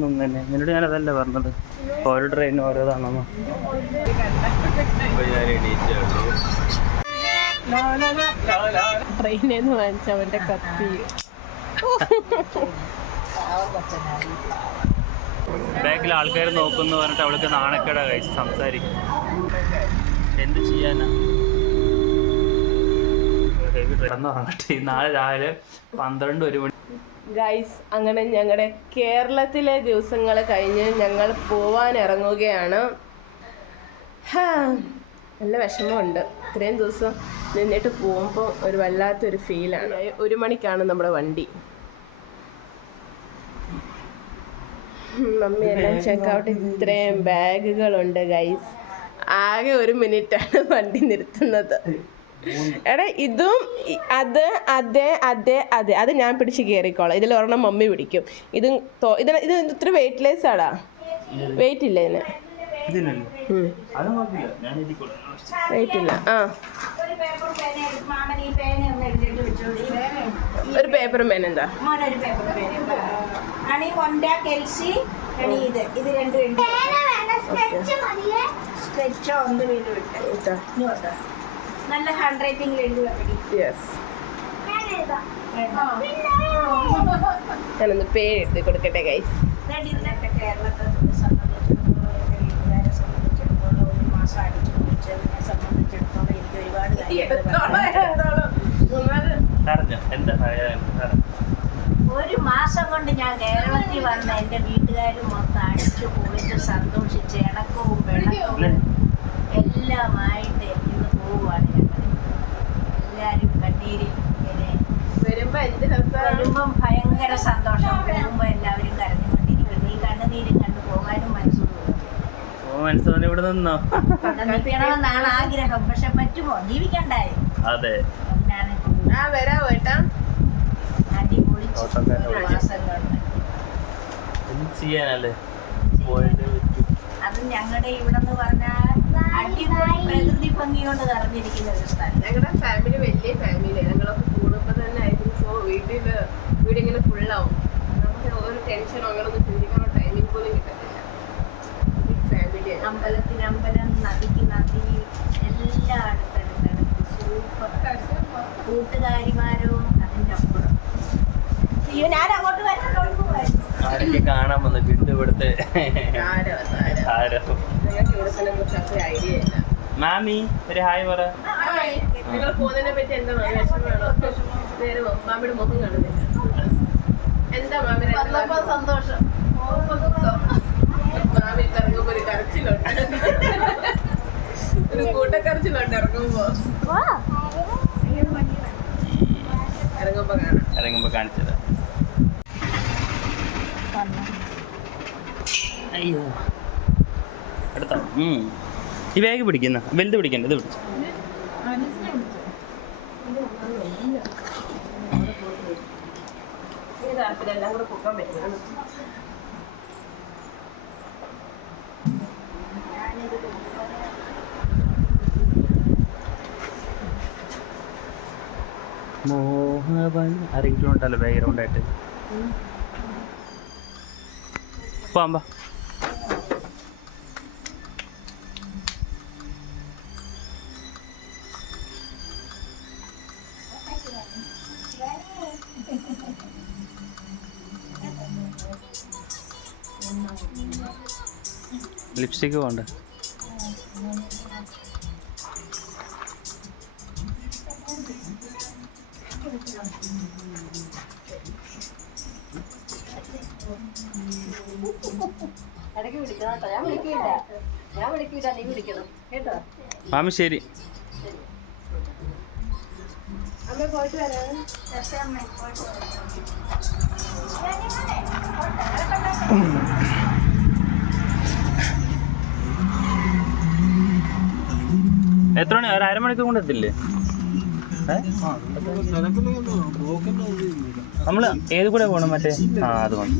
തന്നെ നിന്നോട് ഞാൻ അതല്ല പറഞ്ഞത്. ഓരോ ട്രെയിനും ഓരോതാണെന്ന്. ട്രെയിനിൽ നിന്ന് വാങ്ങിച്ച അവന്റെ കത്തി. ബാക്കിൽ ആൾക്കാർ നോക്കുന്നു പറഞ്ഞിട്ട് അവൾക്ക് നാണക്കേടാ കഴിച്ച് സംസാരിക്കും. എന്ത് ചെയ്യാനാ? നാളെ രാവിലെ പന്ത്രണ്ട് ഒരു മണി ഗൈസ് അങ്ങനെ ഞങ്ങളുടെ കേരളത്തിലെ ദിവസങ്ങൾ കഴിഞ്ഞ് ഞങ്ങൾ പോവാൻ ഇറങ്ങുകയാണ് ഹാ, നല്ല വിഷമമുണ്ട്. ഇത്രയും ദിവസം നിന്നിട്ട് പോകുമ്പോൾ ഒരു വല്ലാത്തൊരു ഫീലാണ് ഒരു മണിക്കാണ് നമ്മുടെ വണ്ടി. മമ്മി എല്ലാം ചെക്കൗട്ട് ഇത്രയും ബാഗുകളുണ്ട് ഗൈസ് ആകെ ഒരു മിനിറ്റാണ് വണ്ടി നിർത്തുന്നത്. എടാ ഇതും അത് അതെ അതെ അതെ. അത് ഞാൻ പിടിച്ച് കേറിക്കോളാം. ഇതിൽ ഒരെണ്ണം മമ്മി പിടിക്കും. ഇതും തോ- ഇതിന് ഇത് ഇത്ര വെയിറ്റ്ലെസ് ആടാ. വെയിറ്റ് ഇല്ല ഇതിന്. വെയിറ്റ് ഇല്ല. ആ. ഒരു പേപ്പർ പേന എന്താ? ഇത് ഇത് സ്കെച്ചോ ഒന്ന് വീണ്ടും ഇതാ. നല്ല ഹാൻഡ് റൈറ്റിംഗിൽ യെസ് ഞാനൊന്ന് പേരെടുത്ത് കൊടുക്കട്ടെ കൈ കേരളത്തെ സംബന്ധിച്ചിടത്തോളം ഒരു മാസം അടിച്ചു പൊളിച്ചതിനെ സംബന്ധിച്ചിടത്തോളം എനിക്ക് ഒരുപാട് ഒരു മാസം കൊണ്ട് ഞാൻ കേരളത്തിൽ വന്ന എന്റെ വീട്ടുകാരും മൊത്തം അടിച്ചു പൊളിച്ച് സന്തോഷിച്ച് ഇണക്കവും വെള്ളവും എല്ലാമായിട്ട് ഇന്ന് പോവുകയാണ് ഞങ്ങൾ എല്ലാവരും കണ്ണീരിൽ ഇങ്ങനെ വരുമ്പോ എന്ത് രസമാണ് വരുമ്പം ഭയങ്കര സന്തോഷം. എല്ലാവരും കരഞ്ഞുകൊണ്ടിരിക്കുന്നു ഈ കണ്ണുനീരും കണ്ടു പോകാനും മനസ്സും ഓ മനസ്സിലാൻ ഇവിടെ നിന്നോ? നിൽക്കണമെന്നാണ് ആഗ്രഹം. പക്ഷെ പറ്റുമോ? ജീവിക്കണ്ടേ? അതെ. ആ ചെയ്യാനല്ലേ? അത് ഞങ്ങളുടെ ഇവിടെ പറഞ്ഞാൽ അടിപൊളി പ്രകൃതി ഭംഗി കൊണ്ട് നിറഞ്ഞിരിക്കുന്ന ഒരു സ്ഥലം. ഞങ്ങളുടെ ഫാമിലി വലിയ ഫാമിലിയാണ് ഞങ്ങളൊക്കെ കൂടുമ്പോ തന്നെ ഐ തിങ്ക് സോ വീട്ടിൽ വീട് ഇങ്ങനെ ഫുള്ളാവും നമുക്ക് ഒരു ടെൻഷനോ അങ്ങനെ ചിന്തിക്കാനോ ടൈമിംഗ് പോലും കിട്ടത്തില്ല. ഫാമിലിയാണ് അമ്പലത്തിന് അമ്പലം നദിക്ക് നദി എല്ലാം അടുത്തടുത്തടുത്ത് സൂപ്പർ. കൂട്ടുകാരിമാരോ അതിന്റെ അപ്പുറം. അയ്യോ ഞാൻ അങ്ങോട്ട് വരാൻ ആരൊക്കെ കാണാൻ വന്നു? ബിന്ദു ഇവിടുത്തെ ആരോ മാമി ഒരു ഹായ് പറ. സന്തോഷം മാമി ഇറങ്ങുമ്പോ ഒരു കരച്ചിലുണ്ട് ഒരു കൂട്ടക്കരച്ചിലുണ്ട് ഇറങ്ങുമ്പോ ഇറങ്ങുമ്പോ കാണാം. ഇറങ്ങുമ്പോ കാണിച്ചത് അയ്യോ. എടുത്തോ ഈ ബാഗ് പിടിക്കുന്ന വലുത് പിടിക്കണ്ട ഇത് പിടിച്ചു. മോഹവൻ. അറിയിക്കുന്നുണ്ടല്ലോ ബാക്ക്ഗ്രൗണ്ട് ആയിട്ട്. പോവാം. വിളിക്കണം കേട്ടോ. മാമി ശരി. അമ്മ പോയിട്ട് വരാം. എത്ര മണി ഒരു അരമണിക്കൂർ കൊണ്ട് എത്തില്ലേ? നമ്മൾ ഏത് കൂടെ പോകണം മറ്റേ? ആ അത് മതി.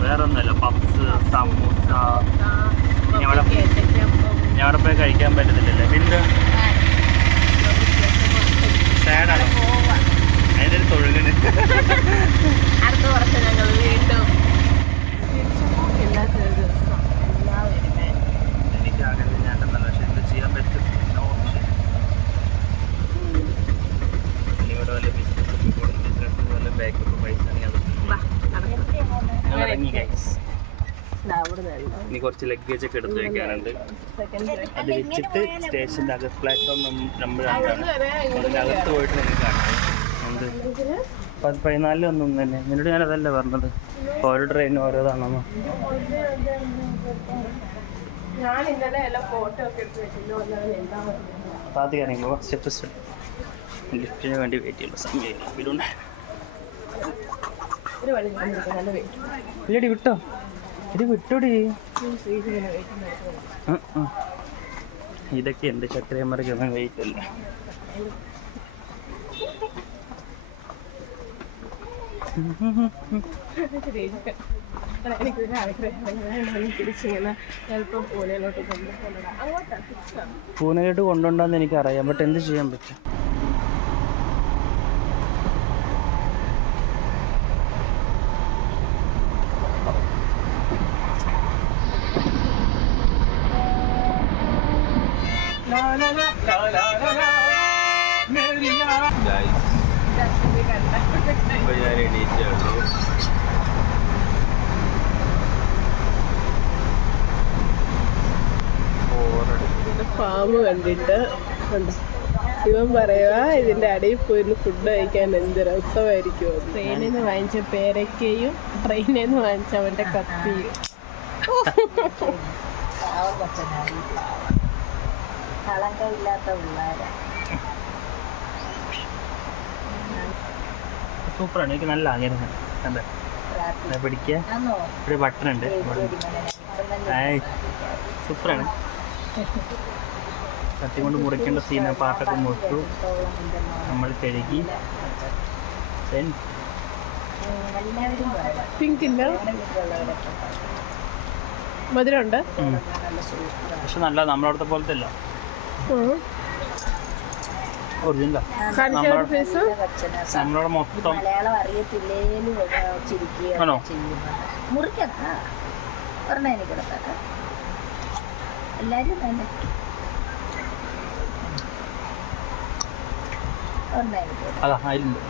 വേറൊന്നുമല്ല പപ്സ് സമൂസ ഞാൻ അവിടെ പോയി കഴിക്കാൻ പറ്റത്തില്ലല്ലേ? പിന്നെ സാഡാണോ തൊഴുകണ് അടുത്ത വർഷം ഞങ്ങൾ വീണ്ടും. ഇനി കുറച്ച് ലഗേജ് ഒക്കെ എടുത്ത് വെക്കാനുണ്ട്. അത് വെച്ചിട്ട് സ്റ്റേഷന്റെ അകത്ത് പ്ലാറ്റ്ഫോം നമ്മൾ അതിന്റെ അകത്ത് പോയിട്ട് നമുക്ക് കാണാം. എന്ത് പതിനാലിൽ ഒന്നും തന്നെ. നിന്നോട് ഞാൻ അതല്ല പറഞ്ഞത്. ഓരോ ട്രെയിനും ഓരോതാണെന്ന്. അത് ഇറങ്ങുമ്പോൾ സ്റ്റെപ്പ് സ്റ്റെപ്പ് ലിഫ്റ്റിന് വേണ്ടി വെയിറ്റ് ചെയ്യുമ്പോൾ സമയമില്ല ഇല്ലടി വിട്ടോ. ഇത് വിട്ടോടി. ഇതൊക്കെ എന്ത് ചക്രയമ്മറൊക്കെ വെയിറ്റ് അല്ല? പൂനെയിലോട്ട് കൊണ്ടുണ്ടെന്ന് എനിക്ക് അറിയാം ബട്ട് എന്ത് ചെയ്യാൻ പറ്റും? ഞാൻ എണീറ്റേ ഉള്ളൂ. ഇതിന്റെ ഫാം കണ്ടിട്ട് ഉണ്ട് ഇവൻ പറയുക ഇതിന്റെ അടിയിൽ പോയിരുന്ന് ഫുഡ് കഴിക്കാൻ എന്ത് രസമായിരിക്കും ട്രെയിനിൽ നിന്ന് വാങ്ങിച്ച പേരക്കയും ട്രെയിനിൽ നിന്ന് വാങ്ങിച്ച അവന്റെ കത്തിയും. കളങ്കമില്ലാത്ത പിള്ളേരാ. സൂപ്പറാണ്. എനിക്ക് നല്ല ആഗ്രഹം. കണ്ടോ? അത് പിടിക്കുക. ഇവിടെ ബട്ടൺ ഉണ്ട്. സൂപ്പറാണ്. കത്തി കൊണ്ട് മുറിക്കേണ്ട സീന പാട്ടൊക്കെ മുറിച്ചു. നമ്മൾ കഴുകി. മധുരമുണ്ട്? പക്ഷെ നല്ല നമ്മളവിടുത്തെ പോലത്തെ അല്ല. നമ്മളവിടെ മൊത്തം മലയാളം അറിയത്തില്ലേലും മുറിക്കത്താ. അതാ അതിലുണ്ട്.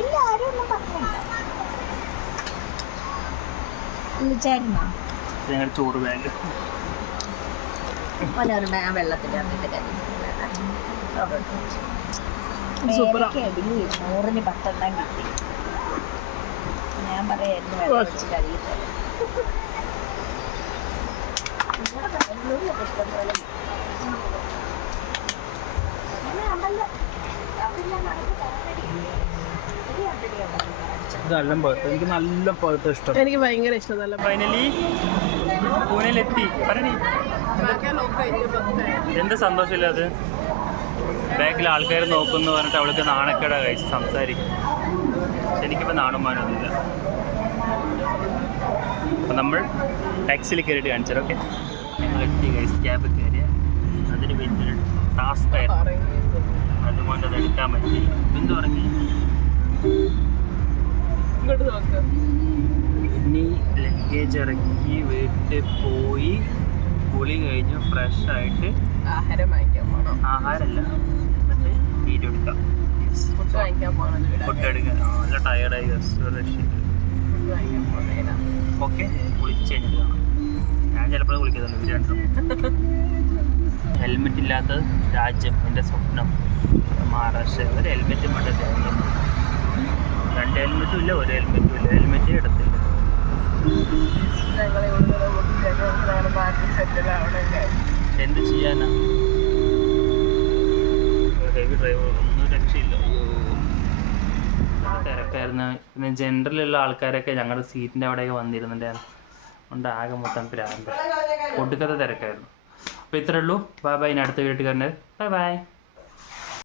ഇല്ല ആരും ഒന്നും പറഞ്ഞില്ല വിളിച്ചായിരുന്നോ ഞങ്ങളുടെ ചോറ് ബാഗ്. മനോരമ ആ വെള്ളത്തിൽ വന്നിട്ട് സൂപ്പറാ. അടിഞ്ഞു ചോറിന് പത്തെണ്ണം കിട്ടി. ഞാൻ പറയായിരുന്നു വെള്ളം വെച്ച് പഴുത്ത എനിക്ക് നല്ല പഴുത്ത ഇഷ്ടം. എനിക്ക് ഭയങ്കര ഇഷ്ടം. നല്ല ഫൈനലി പൂനെയിലെത്തി. സന്തോഷമില്ല എന്ത് സന്തോഷമില്ലാതെ ബാക്കിൽ ആൾക്കാർ നോക്കുന്നു പറഞ്ഞിട്ട് അവൾക്ക് നാണക്കേടാ കഴിച്ച് സംസാരിക്കും. എനിക്കിപ്പോൾ നാണുമാനൊന്നുമില്ല അപ്പം നമ്മൾ ടാക്സിയിൽ കയറിയിട്ട് കാണിച്ചത് ഓക്കെ? ഞങ്ങൾ എത്തി കഴിച്ച് ക്യാബ് കയറിയ. അതിന് വലിയൊരു ടാസ്ക് ആയിരുന്നു. അതുകൊണ്ട് അത് എടുക്കാൻ പറ്റിയില്ല എന്ത് പറഞ്ഞു? ഇങ്ങോട്ട് നോക്ക്. ഇനി ലഗേജ് ഇറക്കി വീട്ടിൽ പോയി കുളി കഴിഞ്ഞ് ഫ്രഷ് ആയിട്ട് ആഹാരം വാങ്ങിക്കാൻ പോകണം ആഹാരമല്ല എന്നിട്ട് വീഡിയോ എടുക്കാം. ഫുഡ് വാങ്ങിക്കാൻ പോകണം ഫുഡ് എടുക്കാൻ നല്ല ടയർഡായി ഫുഡ് വാങ്ങിക്കാൻ പോകുന്നതിനാ ഓക്കെ കുളിച്ച് കഴിഞ്ഞിട്ട് കാണാം. ഞാൻ ചിലപ്പോഴേ കുളിക്കത്തുള്ളൂ ഇവർ രണ്ടും. ഹെൽമെറ്റ് ഇല്ലാത്ത രാജ്യം എന്റെ സ്വപ്നം. മഹാരാഷ്ട്ര ഒരു ഹെൽമെറ്റ് മറ്റേ രണ്ട് ഹെൽമെറ്റും ഇല്ല ഒരു ഹെൽമെറ്റും ഇല്ല. ഹെൽമെറ്റേ എടുത്തില്ല ഞങ്ങൾ ഇവിടെ ഞങ്ങൾ മാറ്റി സെറ്റിൽ ആവണല്ലേ എന്ത് ചെയ്യാനാ? ഹെവി ഡ്രൈവർ ഒന്നും രക്ഷയില്ല. തിരക്കായിരുന്നു. പിന്നെ ജനറലുള്ള ആൾക്കാരൊക്കെ ഞങ്ങളുടെ സീറ്റിന്റെ അവിടെയൊക്കെ വന്നിരുന്നുണ്ട് അതുകൊണ്ട് ആകെ മൊത്തം പ്രാന്ത്. ഒടുക്കത്തെ തിരക്കായിരുന്നു. അപ്പോൾ ഇത്രേ ഉള്ളൂ. ബൈ ബൈ ഇനി അടുത്ത വീട്ടിൽ ബൈ ബൈ